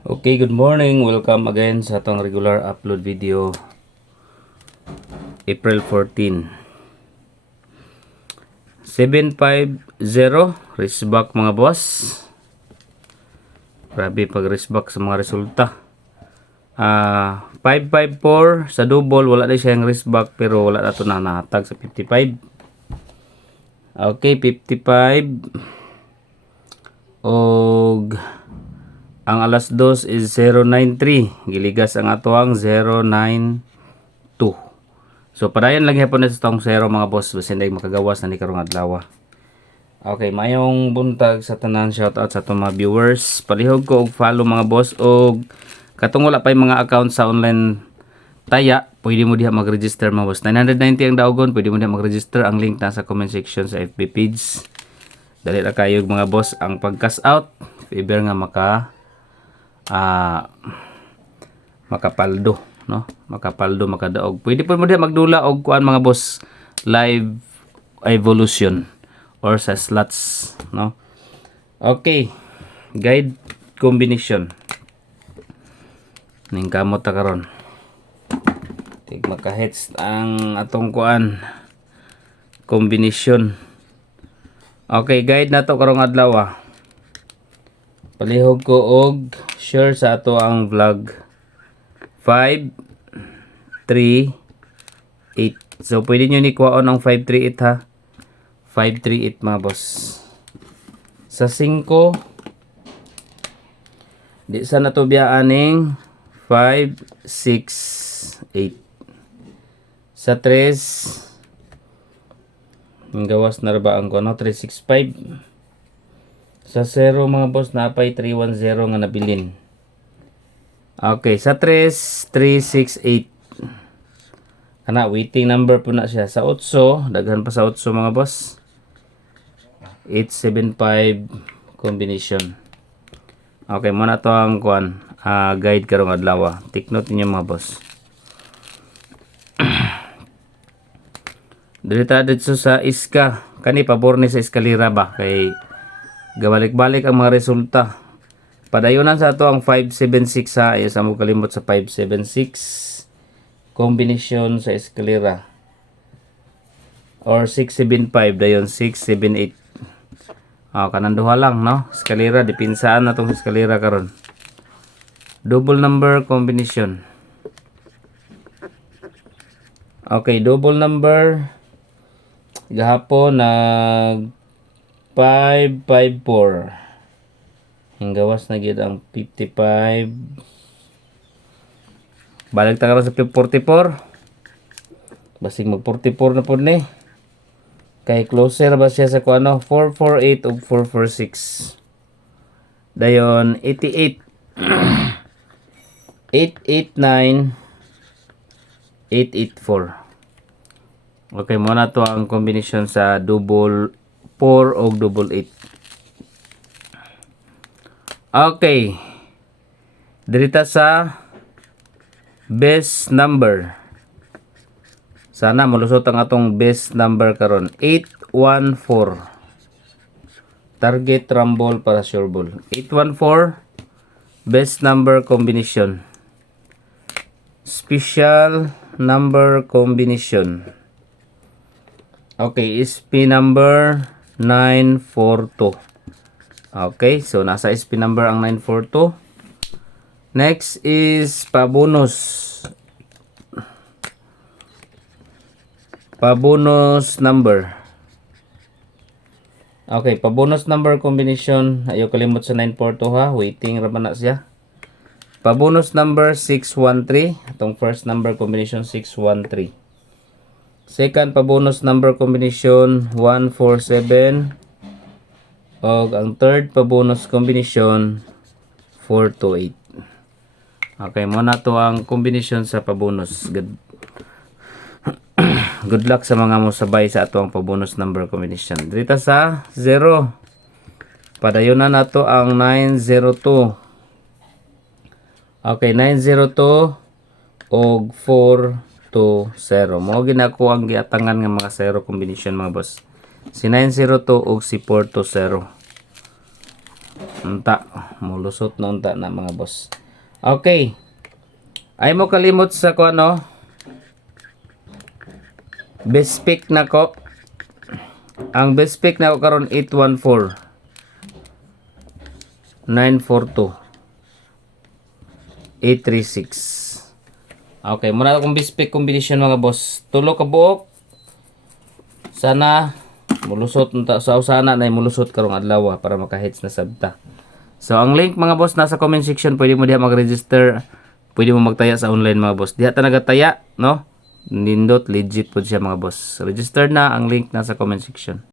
Okay, good morning. Welcome again sa atong regular upload video. April 14. 750 riskback mga boss. Grabe pag riskback sa mga resulta. 554 sa double wala na siyang riskback pero wala na to na nahatag sa 55. Okay, 55 og ang alas 2 is 093. Giligas ang atoang 092. So padayon lang hapon sa tong 0 mga boss. Basin dahil makagawas na ni karong adlaw. Okay, mayong buntag sa tanan. Shoutout sa itong mga viewers. Palihog ko og follow mga boss. Og katong wala pa yung mga account sa online taya, pwede mo diha mag-register mga boss. 990 ang daogon. Pwede mo diha mag-register. Ang link nasa comment section sa FB page. Dali na kayo mga boss ang pag-cash out. If ever nga makapaldo, no? Makapaldo, makadaog. Pwede po mo diha magdula og kuan mga boss, live evolution or sa slots, no? Okay. Guide combination. Ning kamot ta karon. Tig maka-hits ang atong kuan combination. Okay, guide na to karong adlaw. Palihog ko og share sa ato ang vlog. 5, 3, 8. So, pwede nyo ni kuwaon ang 538 ha. 538 mga boss. Sa 5, di sa natubiyaan ning 5, 6, 8. Sa 3, ang gawas na ba ang kuno 365. Sa 0 mga boss, napay 310 nga nabilin. Okay, sa 3, 368. Kana, waiting number po na siya. Sa 8, daghan pa sa 8 mga boss. 875 combination. Okay, muna to ang kuan. Guide karong adlaw. Take note niyo mga boss. Dito dito sa iska. Kani pabor ni sa eskalera ba? Kay gabalik-balik ang mga resulta. Padayonan sa ato ang 576 ha. Ayaw sa mo kalimot sa 576. Combination sa eskalera. Or 675. Dayon 678. Kananduha lang, no? Eskalera. Dipinsaan na itong eskalera karon. Double number combination. Okay, double number. Gahapon nag 554. Hinggawas na gid ang 55. Balik ta karon sa 44. Basig mag 44 na pud ni. Kay closer ba siya sa kuano 448 ug 446. Dayon 88. 889 884. Okay, muna to ang combination sa double 4 o double 8. Okay. Dirita sa best number. Sana malusot ang atong best number karon. 814. Target rumble para sure ball. 814. Best number combination. Special number combination. Okay, SP number 942. Okay, so nasa SP number ang 942. Next is pabonus. Pabonus number. Okay, pabonus number combination. Ayaw kalimot sa 942 ha. Waiting raman na siya. Pabonus number 613. Itong first number combination 613. Second pabonus number combination 147. Og ang third pabonus combination 428. Okay, muna to ang combination sa pabonus. Good luck sa mga musabay sa ato ang pabonus number combination. Dito sa 0. Padayonan nato ang 902. Okay, 902 og 420. Mo ginako ang giatangan nga mga 0 combination mga boss. Si 902 og si 420. Unta, mulusot na unta na mga boss. Okay. Ay mo kalimot sa ko ano. Best pick na ko. Ang best pick na ko karon 814. 942. 836. Okay, muna akong best pick combination mga boss. Tulo ka buok. Sana mulusot unta sa usana na mulusot karong adlaw para maka-hits na sabta. So ang link mga boss nasa comment section, pwede mo diha mag-register. Pwede mo magtaya sa online mga boss. Diha ta nagataya, no? Nindot legit po siya mga boss. Register na, ang link nasa comment section.